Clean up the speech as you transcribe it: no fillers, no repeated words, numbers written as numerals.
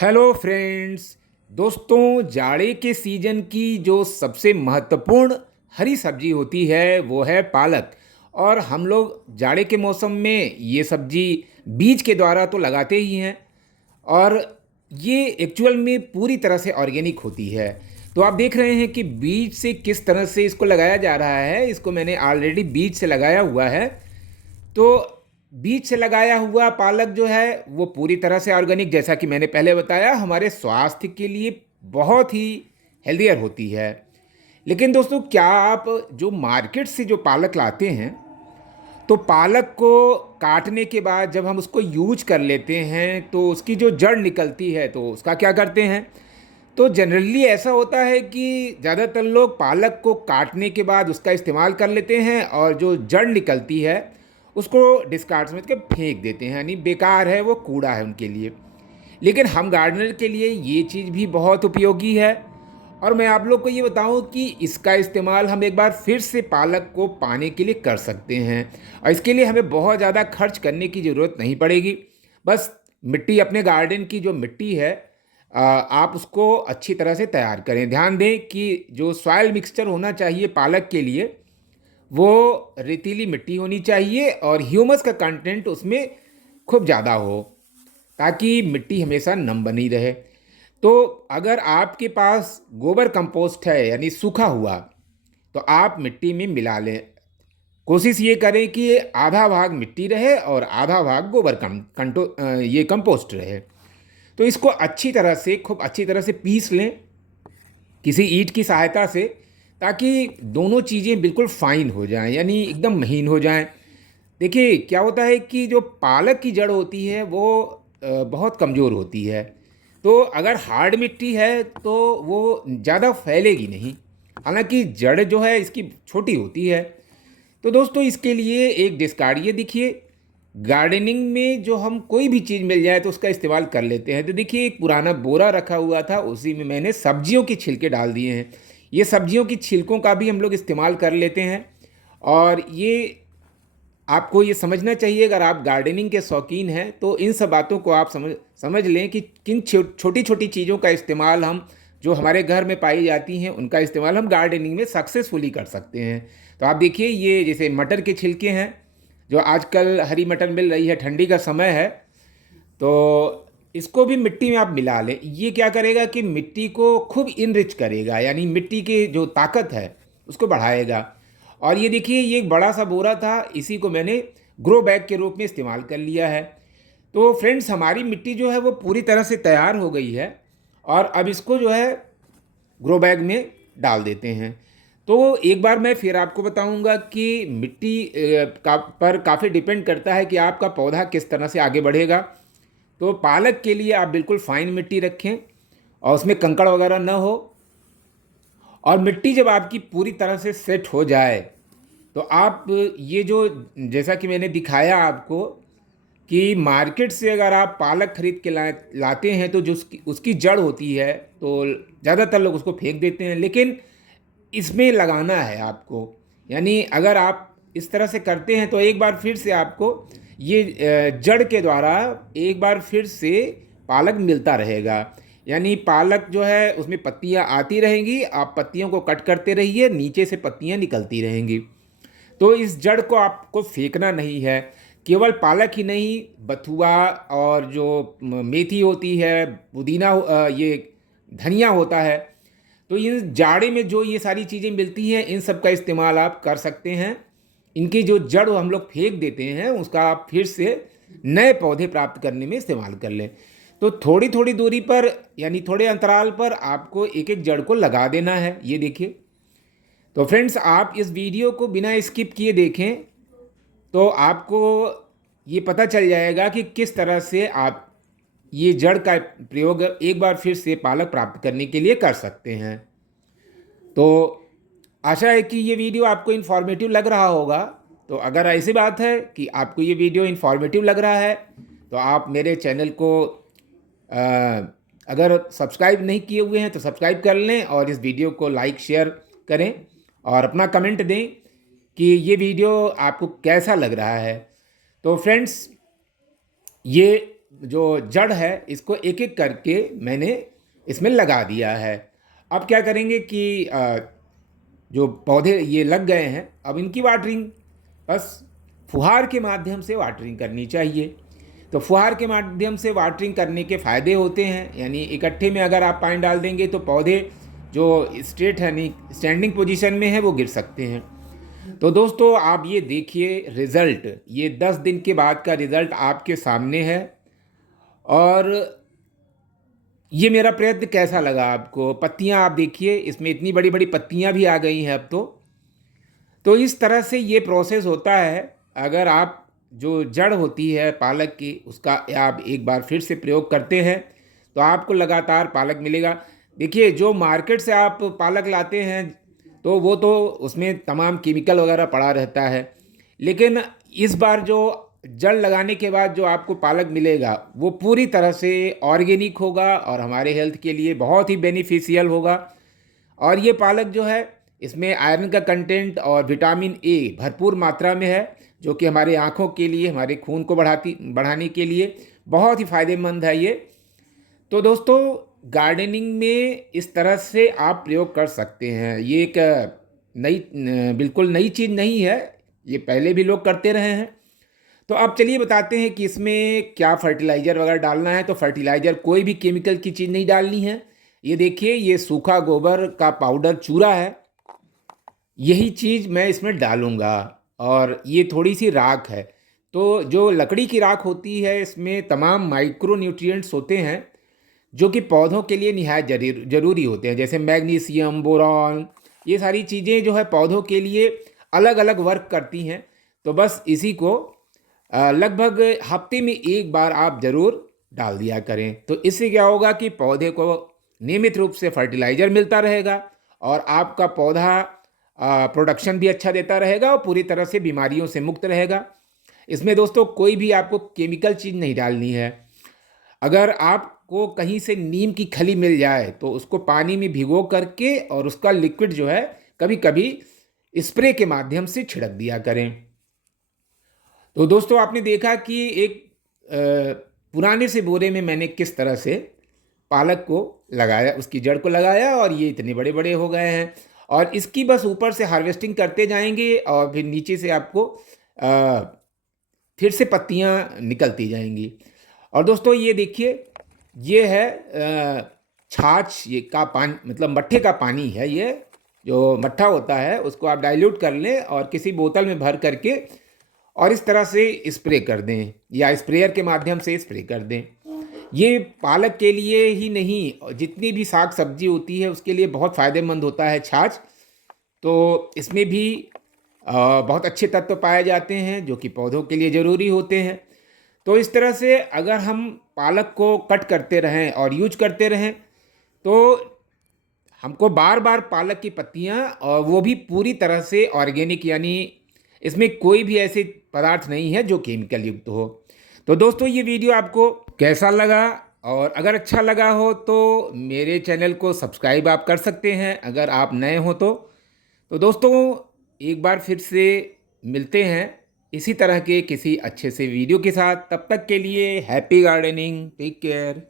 Hello friends. दोस्तों, जाड़े के सीजन की जो सबसे महत्वपूर्ण हरी सब्जी होती है वो है पालक। और हम लोग जाड़े के मौसम में ये सब्जी बीज के द्वारा तो लगाते ही हैं। और ये एक्चुअल में पूरी तरह से ऑर्गेनिक होती है। तो आप देख रहे हैं कि बीज से किस तरह से इसको लगाया जा रहा है। इसको मैंने ऑलरेडी बीज से लगाया हुआ है। तो बीज से लगाया हुआ पालक जो है वो पूरी तरह से ऑर्गेनिक, जैसा कि मैंने पहले बताया, हमारे स्वास्थ्य के लिए बहुत ही हेल्दियर होती है। लेकिन दोस्तों, क्या आप जो मार्केट से जो पालक लाते हैं, तो पालक को काटने के बाद जब हम उसको यूज कर लेते हैं तो उसकी जो जड़ निकलती है तो उसका क्या करते हैं? तो जनरली ऐसा होता है कि ज़्यादातर लोग पालक को काटने के बाद उसका इस्तेमाल कर लेते हैं और जो जड़ निकलती है उसको डिस्कार्ड समझ के फेंक देते हैं, यानी बेकार है, वो कूड़ा है उनके लिए। लेकिन हम गार्डनर के लिए ये चीज़ भी बहुत उपयोगी है। और मैं आप लोग को ये बताऊं कि इसका इस्तेमाल हम एक बार फिर से पालक को पाने के लिए कर सकते हैं। और इसके लिए हमें बहुत ज़्यादा खर्च करने की ज़रूरत नहीं पड़ेगी। बस मिट्टी, अपने गार्डन की जो मिट्टी है, आप उसको अच्छी तरह से तैयार करें। ध्यान दें कि जो सॉइल मिक्सचर होना चाहिए पालक के लिए, वो रेतीली मिट्टी होनी चाहिए और ह्यूमस का कंटेंट उसमें खूब ज़्यादा हो, ताकि मिट्टी हमेशा नम बनी रहे। तो अगर आपके पास गोबर कंपोस्ट है, यानी सूखा हुआ, तो आप मिट्टी में मिला लें। कोशिश ये करें कि आधा भाग मिट्टी रहे और आधा भाग गोबर ये कंपोस्ट रहे। तो इसको अच्छी तरह से, खूब अच्छी तरह से पीस लें किसी ईंट की सहायता से, ताकि दोनों चीज़ें बिल्कुल फाइन हो जाएं, यानी एकदम महीन हो जाएं। देखिए क्या होता है कि जो पालक की जड़ होती है वो बहुत कमज़ोर होती है। तो अगर हार्ड मिट्टी है तो वो ज़्यादा फैलेगी नहीं, हालांकि जड़ जो है इसकी छोटी होती है। तो दोस्तों, इसके लिए एक डिस्कार्ड, ये देखिए, गार्डनिंग में जो हम कोई भी चीज़ मिल जाए तो उसका इस्तेमाल कर लेते हैं। तो देखिए, एक पुराना बोरा रखा हुआ था, उसी में मैंने सब्जियों के छिलके डाल दिए हैं। ये सब्जियों की छिलकों का भी हम लोग इस्तेमाल कर लेते हैं। और ये आपको ये समझना चाहिए, अगर आप गार्डनिंग के शौकीन हैं तो इन सब बातों को आप समझ समझ लें कि किन छोटी छोटी चीज़ों का इस्तेमाल हम, जो हमारे घर में पाई जाती हैं, उनका इस्तेमाल हम गार्डनिंग में सक्सेसफुली कर सकते हैं। तो आप देखिए, ये जैसे मटर के छिलके हैं, जो आजकल हरी मटर मिल रही है, ठंडी का समय है, तो इसको भी मिट्टी में आप मिला लें। ये क्या करेगा कि मिट्टी को खूब इनरिच करेगा, यानी मिट्टी की जो ताकत है उसको बढ़ाएगा। और ये देखिए, ये एक बड़ा सा बोरा था, इसी को मैंने ग्रो बैग के रूप में इस्तेमाल कर लिया है। तो फ्रेंड्स, हमारी मिट्टी जो है वो पूरी तरह से तैयार हो गई है। और अब इसको जो है ग्रो बैग में डाल देते हैं। तो एक बार मैं फिर आपको बताऊंगा कि मिट्टी पर काफ़ी डिपेंड करता है कि आपका पौधा किस तरह से आगे बढ़ेगा। तो पालक के लिए आप बिल्कुल फाइन मिट्टी रखें और उसमें कंकड़ वगैरह न हो। और मिट्टी जब आपकी पूरी तरह से सेट हो जाए तो आप ये जो, जैसा कि मैंने दिखाया आपको, कि मार्केट से अगर आप पालक खरीद के लाते हैं तो जो उसकी उसकी जड़ होती है, तो ज़्यादातर लोग उसको फेंक देते हैं। लेकिन इसमें लगाना है आपको, यानी अगर आप इस तरह से करते हैं तो एक बार फिर से आपको ये जड़ के द्वारा एक बार फिर से पालक मिलता रहेगा। यानी पालक जो है उसमें पत्तियां आती रहेंगी, आप पत्तियों को कट करते रहिए, नीचे से पत्तियां निकलती रहेंगी। तो इस जड़ को आपको फेंकना नहीं है। केवल पालक ही नहीं, बथुआ और जो मेथी होती है, पुदीना ये धनिया होता है, तो इन जाड़े में जो ये सारी चीज़ें मिलती हैं, इन सब का इस्तेमाल आप कर सकते हैं। इनकी जो जड़ हम लोग फेंक देते हैं उसका आप फिर से नए पौधे प्राप्त करने में इस्तेमाल कर लें। तो थोड़ी थोड़ी दूरी पर, यानी थोड़े अंतराल पर आपको एक एक जड़ को लगा देना है, ये देखिए। तो फ्रेंड्स, आप इस वीडियो को बिना स्किप किए देखें तो आपको ये पता चल जाएगा कि किस तरह से आप ये जड़ का प्रयोग एक बार फिर से पालक प्राप्त करने के लिए कर सकते हैं। तो आशा है कि ये वीडियो आपको इन्फॉर्मेटिव लग रहा होगा। तो अगर ऐसी बात है कि आपको ये वीडियो इन्फॉर्मेटिव लग रहा है तो आप मेरे चैनल को अ, अगर सब्सक्राइब नहीं किए हुए हैं तो सब्सक्राइब कर लें और इस वीडियो को लाइक शेयर करें और अपना कमेंट दें कि ये वीडियो आपको कैसा लग रहा है। तो फ्रेंड्स, ये जो जड़ है इसको एक एक करके मैंने इसमें लगा दिया है। अब क्या करेंगे कि जो पौधे ये लग गए हैं, अब इनकी वाटरिंग बस फुहार के माध्यम से वाटरिंग करनी चाहिए। तो फुहार के माध्यम से वाटरिंग करने के फ़ायदे होते हैं, यानी इकट्ठे में अगर आप पानी डाल देंगे तो पौधे जो स्ट्रेट है नहीं स्टैंडिंग पोजीशन में है वो गिर सकते हैं। तो दोस्तों आप ये देखिए रिज़ल्ट, ये 10 दिन के बाद का रिज़ल्ट आपके सामने है। और ये मेरा प्रयत्न कैसा लगा आपको? पत्तियां आप देखिए, इसमें इतनी बड़ी बड़ी पत्तियां भी आ गई हैं अब तो इस तरह से ये प्रोसेस होता है। अगर आप जो जड़ होती है पालक की उसका आप एक बार फिर से प्रयोग करते हैं तो आपको लगातार पालक मिलेगा। देखिए जो मार्केट से आप पालक लाते हैं तो वो तो उसमें तमाम केमिकल वगैरह पड़ा रहता है, लेकिन इस बार जो जड़ लगाने के बाद जो आपको पालक मिलेगा वो पूरी तरह से ऑर्गेनिक होगा और हमारे हेल्थ के लिए बहुत ही बेनिफिशियल होगा। और ये पालक जो है इसमें आयरन का कंटेंट और विटामिन ए भरपूर मात्रा में है, जो कि हमारे आँखों के लिए, हमारे खून को बढ़ाने के लिए बहुत ही फ़ायदेमंद है ये। तो दोस्तों गार्डनिंग में इस तरह से आप प्रयोग कर सकते हैं। ये एक बिल्कुल नई चीज़ नहीं है, ये पहले भी लोग करते रहे हैं। तो अब चलिए बताते हैं कि इसमें क्या फर्टिलाइज़र वगैरह डालना है। तो फर्टिलाइज़र कोई भी केमिकल की चीज़ नहीं डालनी है। ये देखिए ये सूखा गोबर का पाउडर चूरा है, यही चीज़ मैं इसमें डालूँगा। और ये थोड़ी सी राख है। तो जो लकड़ी की राख होती है इसमें तमाम माइक्रो न्यूट्रिएंट्स होते हैं जो कि पौधों के लिए निहायत ज़रूरी होते हैं, जैसे मैग्नीशियम, बोरॉन, ये सारी चीज़ें जो है पौधों के लिए अलग अलग वर्क करती हैं। तो बस इसी को लगभग हफ्ते में एक बार आप ज़रूर डाल दिया करें। तो इससे क्या होगा कि पौधे को नियमित रूप से फर्टिलाइज़र मिलता रहेगा और आपका पौधा प्रोडक्शन भी अच्छा देता रहेगा और पूरी तरह से बीमारियों से मुक्त रहेगा। इसमें दोस्तों कोई भी आपको केमिकल चीज़ नहीं डालनी है। अगर आपको कहीं से नीम की खली मिल जाए तो उसको पानी में भिगो करके और उसका लिक्विड जो है कभी कभी स्प्रे के माध्यम से छिड़क दिया करें। तो दोस्तों आपने देखा कि एक पुराने से बोरे में मैंने किस तरह से पालक को लगाया, उसकी जड़ को लगाया और ये इतने बड़े बड़े हो गए हैं। और इसकी बस ऊपर से हार्वेस्टिंग करते जाएंगे और फिर नीचे से आपको फिर से पत्तियां निकलती जाएंगी। और दोस्तों ये देखिए ये है छाछ ये का पानी, मतलब मट्ठे का पानी है। ये जो मट्ठा होता है उसको आप डाइल्यूट कर लें और किसी बोतल में भर करके और इस तरह से स्प्रे कर दें या स्प्रेयर के माध्यम से स्प्रे कर दें। ये पालक के लिए ही नहीं, जितनी भी साग सब्जी होती है उसके लिए बहुत फ़ायदेमंद होता है छाछ। तो इसमें भी बहुत अच्छे तत्व पाए जाते हैं जो कि पौधों के लिए ज़रूरी होते हैं। तो इस तरह से अगर हम पालक को कट करते रहें और यूज करते रहें तो हमको बार बार पालक की पत्तियां, और वो भी पूरी तरह से ऑर्गेनिक, यानी इसमें कोई भी ऐसे पदार्थ नहीं है जो केमिकल युक्त हो। तो दोस्तों ये वीडियो आपको कैसा लगा? और अगर अच्छा लगा हो तो मेरे चैनल को सब्सक्राइब आप कर सकते हैं अगर आप नए हो तो दोस्तों एक बार फिर से मिलते हैं इसी तरह के किसी अच्छे से वीडियो के साथ। तब तक के लिए हैप्पी गार्डनिंग, टेक केयर।